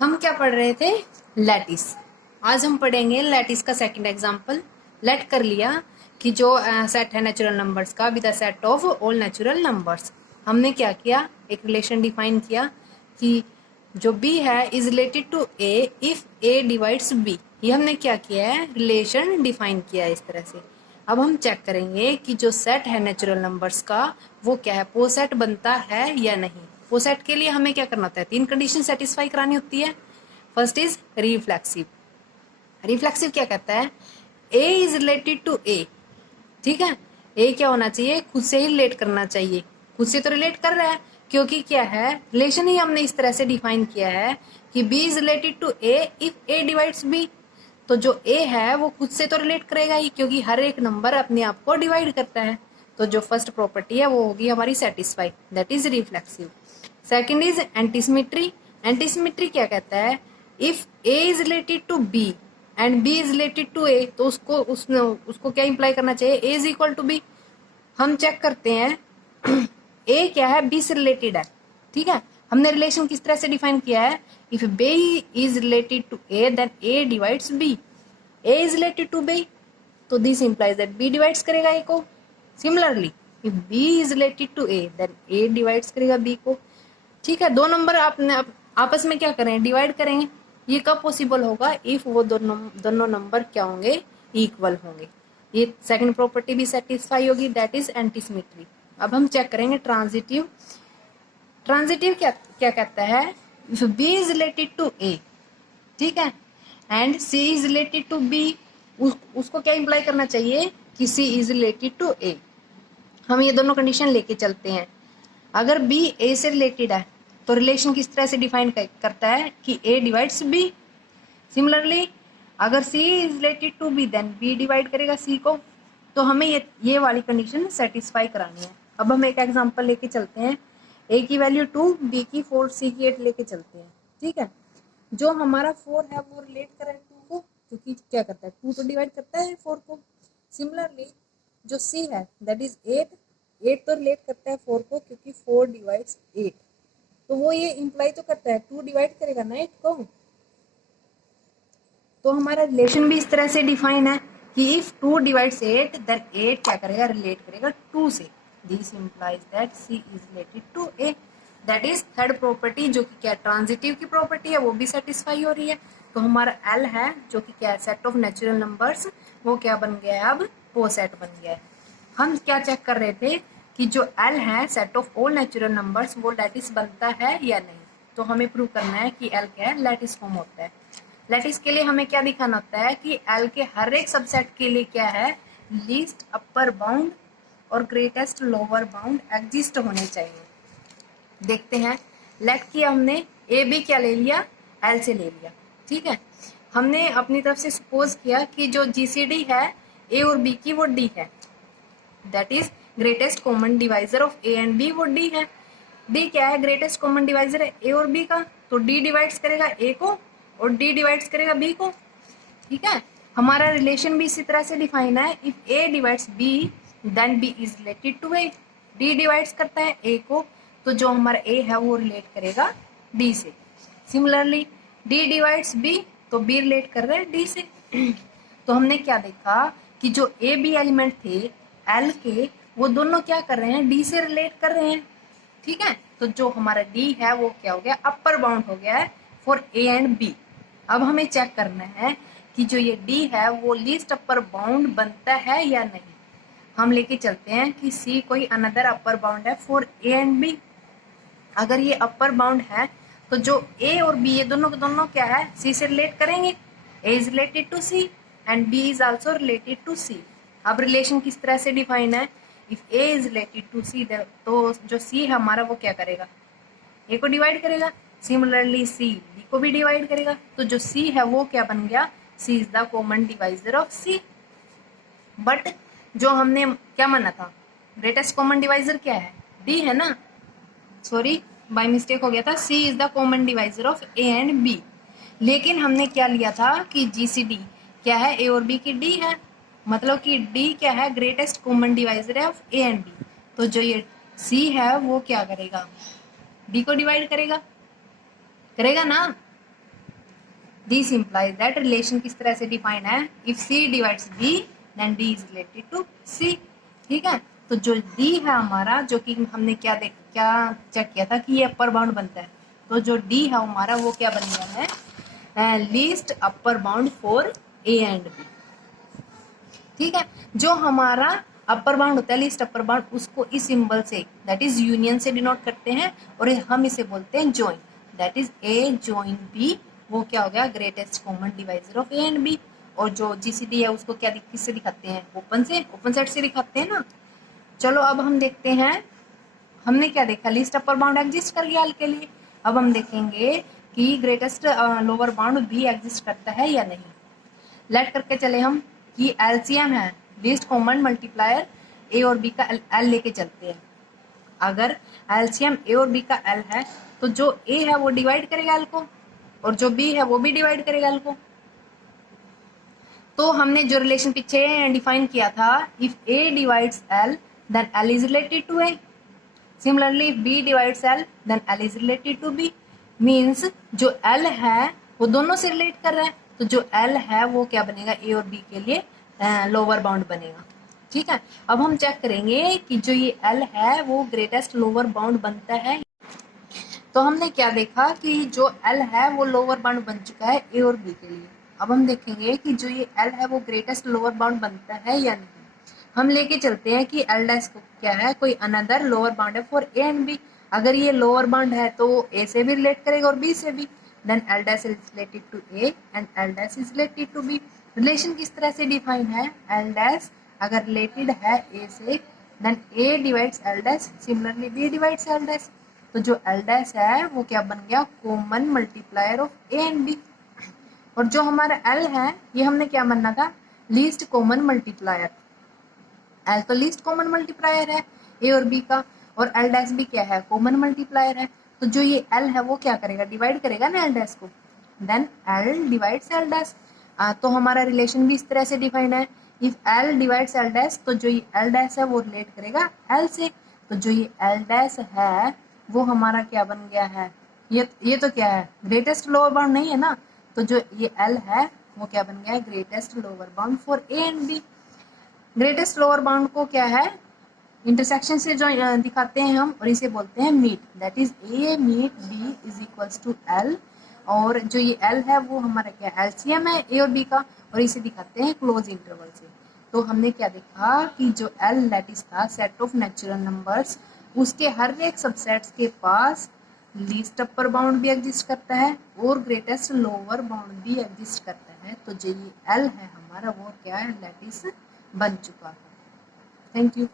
हम क्या पढ़ रहे थे? लैटिस। आज हम पढ़ेंगे लैटिस का सेकंड एग्जांपल। लेट कर लिया कि जो सेट है नेचुरल नंबर्स का with a set of all natural numbers. हमने क्या किया, एक रिलेशन डिफाइन किया कि जो b है is related to a if a divides b। ये हमने क्या किया है, रिलेशन डिफाइन किया है इस तरह से। अब हम चेक करेंगे कि जो सेट है नेचुरल नंबर्स का वो क्या है, पोसेट बनता है या नहीं। पोसेट के लिए हमें क्या करना होता है, 3 कंडीशन सेटिस्फाई करानी होती है। First is reflexive. रिफ्लेक्सिव क्या कहता है, a is related to a। ठीक है, a क्या होना चाहिए, खुद से ही रिलेट करना चाहिए। खुद से तो रिलेट कर रहा है क्योंकि क्या है, रिलेशन ही हमने इस तरह से डिफाइन किया है कि b is related to a if a divides b। तो जो a है वो खुद से तो रिलेट करेगा ही क्योंकि हर एक नंबर अपने आप को डिवाइड करता है। तो जो फर्स्ट प्रॉपर्टी है वो होगी हमारी satisfy, that is reflexive. Second is antisymmetry. Antisymmetry क्या कहता है, if a is related to b and b is related to a, तो उसको क्या इंप्लाई करना चाहिए, a is equal to b। हम चेक करते हैं a क्या है, b से रिलेटेड है। ठीक है, हमने रिलेशन किस तरह से डिफाइन किया है, if b is related to a then a divides b। a is related to b तो this implies that b divides करेगा a को। Similarly if b is related to a then a divides करेगा b को। ठीक है, दो number आपने आपस में क्या करें, डिवाइड करेंगे। ये कब पॉसिबल होगा, इफ वो दोनों नंबर क्या होंगे, इक्वल होंगे। ये सेकंड प्रॉपर्टी भी सेटिस्फाई होगी, दैट इज एंटीसिमेट्री। अब हम चेक करेंगे ट्रांजिटिव। ट्रांजिटिव क्या क्या कहता है, if b is related to a, ठीक है, and c is related to b, उसको क्या इंप्लाई करना चाहिए कि c is related to a। हम ये दोनों कंडीशन लेके चलते हैं। अगर b a से रिलेटेड है तो रिलेशन किस तरह से डिफाइन करता है कि a डिवाइड्स b। सिमिलरली अगर c is related to b then b divide करेगा c को। तो हमें ये वाली कंडीशन सेटिस्फाई करानी है। अब हम एक एग्जांपल लेके चलते हैं, a की वैल्यू 2, b की 4, c की 8 लेके चलते हैं। ठीक है, जो हमारा 4 है वो रिलेट कर रहा है 2 को, क्योंकि क्या करता है 2 तो डिवाइड करता है 4 को। सिमिलरली जो c है दैट इज 8, 8 तो रिलेट करता है 4 को क्योंकि 4 डिवाइड्स 8। तो वो ये इंप्लाई तो करता है 2 डिवाइड करेगा ना 8 को। तो हमारा रिलेशन भी इस तरह से डिफाइन है कि इफ 2 डिवाइड्स 8 देन 8 क्या करेगा, रिलेट करेगा 2 से। This implies that c is related to a। That is third property जो कि क्या ट्रांजिटिव की प्रॉपर्टी है, वो भी सेटिस्फाई हो रही है। तो हमारा l है जो कि क्या सेट ऑफ नेचुरल नंबर्स, वो क्या बन गया है, अब पोसेट बन गया है। हम क्या चेक कर रहे थे कि जो l है set of all natural numbers वो लैटिस बनता है या नहीं। तो हमें प्रूव करना है कि l क्या है, लैटिस फॉर्म होता है। लैटिस के लिए हमें क्या दिखाना होता है कि l के हर एक सबसेट के लिए क्या है, लीस्ट अपर बाउंड और ग्रेटेस्ट लोअर बाउंड एग्जिस्ट होने चाहिए। देखते हैं, लेट किया हमने, ए बी क्या ले लिया, एल से ले लिया। ठीक है, हमने अपनी तरफ से सपोज किया कि जो जीसीडी है ए और बी की वो डी है, that is greatest common divisor of A and B, वो डी है। डी क्या है, ग्रेटेस्ट कॉमन डिवाइजर है ए और बी का, तो डी डिवाइड्स करेगा ए को और डी डिवाइड्स करेगा बी को। ठीक है, हमारा रिलेशन भी इसी तरह से डिफाइन है, if A divides B then B is related to A. D divides करता है ए को, तो जो हमारा ए है वो रिलेट करेगा डी से। सिमिलरली डी डिवाइड्स बी, तो बी रिलेट कर रहा है डी से। तो हमने क्या देखा कि जो ए बी एलिमेंट थे एल के, वो दोनों क्या कर रहे हैं, डी से रिलेट कर रहे हैं। ठीक है, तो जो हमारा डी है वो क्या हो गया, अपर बाउंड हो गया है फॉर ए एंड बी। अब हमें चेक करना है कि जो ये डी है वो लीस्ट अपर बाउंड बनता है या नहीं। हम लेके चलते हैं कि सी कोई अनदर अपर बाउंड है फॉर ए एंड बी। अगर ये अपर बाउंड है तो जो ए और बी ये दोनों के दोनों क्या है, सी से रिलेट करेंगे। A is related to C and B is also related to C. अब रिलेशन किस तरह से डिफाइन है, if A is related to C तो जो सी है हमारा वो क्या करेगा, ए को डिवाइड करेगा। सिमिलरली सी बी को भी डिवाइड करेगा। तो जो सी है वो क्या बन गया, C is the common divisor of C. But जो हमने क्या माना था, ग्रेटेस्ट कॉमन डिवाइजर क्या है, डी है ना, सॉरी बाय मिस्टेक हो गया था, C is the common divisor of A and B. लेकिन हमने क्या लिया था कि जीसीडी क्या है, ए और बी की डी है, मतलब कि डी क्या है, ग्रेटेस्ट कॉमन डिवाइजर है ऑफ ए एंड बी। तो जो ये सी है वो क्या करेगा, डी को डिवाइड करेगा, करेगा ना। दिस इम्प्लाइज दैट रिलेशन किस तरह से डिफाइन है, if C divides D then D is related to C. ठीक है, तो जो डी है हमारा, जो कि हमने क्या चेक किया था कि ये अपर बाउंड बनता है, तो जो डी है हमारा वो क्या बन गया है, least upper bound for A and B. ठीक है, जो हमारा अपर बाउंड होता है, लीस्ट अपर बाउंड, उसको इस सिंबल से दैट इज यूनियन से डिनोट करते हैं, और हम इसे बोलते हैं join, that is A join B, वो क्या हो गया, greatest common divisor of A and B. और जो जीसीडी है उसको क्या किससे दिखाते हैं, ओपन से, ओपन सेट से दिखाते हैं ना। चलो अब हम देखते हैं, हमने क्या देखा, लीस्ट अपर बाउंड एग्जिस्ट कर गया एल के लिए। अब हम देखेंगे कि ग्रेटेस्ट लोअर बाउंड भी एग्जिस्ट करता है या नहीं। लेट करके चले हम कि एलसीएम है, लीस्ट कॉमन मल्टीप्लायर ए और बी का एल लेके चलते हैं। अगर एलसीएम ए और बी का एल है तो जो ए है वो डिवाइड करेगा एल को, और जो बी है वो भी डिवाइड करेगा एल को। तो हमने जो रिलेशन पीछे डिफाइन किया था, if A divides L then L is related to A, similarly if B divides L then L is related to B, means जो एल है वो दोनों से रिलेट कर रहा है, तो जो एल है वो क्या बनेगा, ए और बी के लिए लोअर बाउंड बनेगा। ठीक है, अब हम चेक करेंगे कि जो ये एल है वो ग्रेटेस्ट लोअर बाउंड बनता है। तो हमने क्या देखा कि जो एल है वो लोअर बाउंड बन चुका है ए और बी के लिए। अब हम देखेंगे कि जो ये एल है वो ग्रेटेस्ट लोअर बाउंड बनता है या नहीं। हम लेके चलते हैं कि एल डैश क्या है, कोई अनदर लोअर बाउंड है फॉर ए एंड बी। अगर ये लोअर बाउंड है तो ए से भी रिलेट करेगा और बी से भी, then L dash is related to A and L dash is related to B. Relation किस तरह से डिफाइन है, एल डैश अगर रिलेटेड है ए से then A divides L dash, similarly B divides L dash. तो जो एल डैश है वो क्या बन गया, common multiplier of A and B. और जो हमारा एल है ये हमने क्या मानना था, लीस्ट कॉमन मल्टीप्लायर। एल तो लीस्ट कॉमन मल्टीप्लायर है ए और बी का, और एल डैश भी क्या है, कॉमन मल्टीप्लायर है। तो जो ये एल है वो क्या करेगा, डिवाइड करेगा ना एल डैश को, then L divides L dash. तो हमारा रिलेशन भी इस तरह से डिफाइंड है, if L divides L dash तो जो ये एल डैश है वो रिलेट करेगा एल से। तो जो ये एल डैश है वो हमारा क्या बन गया है, ये तो क्या है, ग्रेटेस्ट लोअर बाउंड नहीं है ना, तो जो ये एल है वो क्या बन गया है, greatest lower bound for A and B. Greatest lower bound को क्या है, इंटरसेक्शन से जो दिखाते हैं हम, और इसे बोलते हैं meet, that is A meet B is equals to L. और जो ये एल है वो हमारा क्या एलसीएम है ए और बी का, और इसे दिखाते हैं क्लोज इंटरवल से। तो हमने क्या देखा कि जो एल लैटिस था, सेट ऑफ नेचुरल नंबर्स, उसके हर एक सबसेट्स के पास लीस्ट अपर बाउंड भी एग्जिस्ट करता है और ग्रेटेस्ट लोअर बाउंड भी एग्जिस्ट करता है। तो जो ये एल है हमारा वो क्या है, लैटिस बन चुका है। Thank you.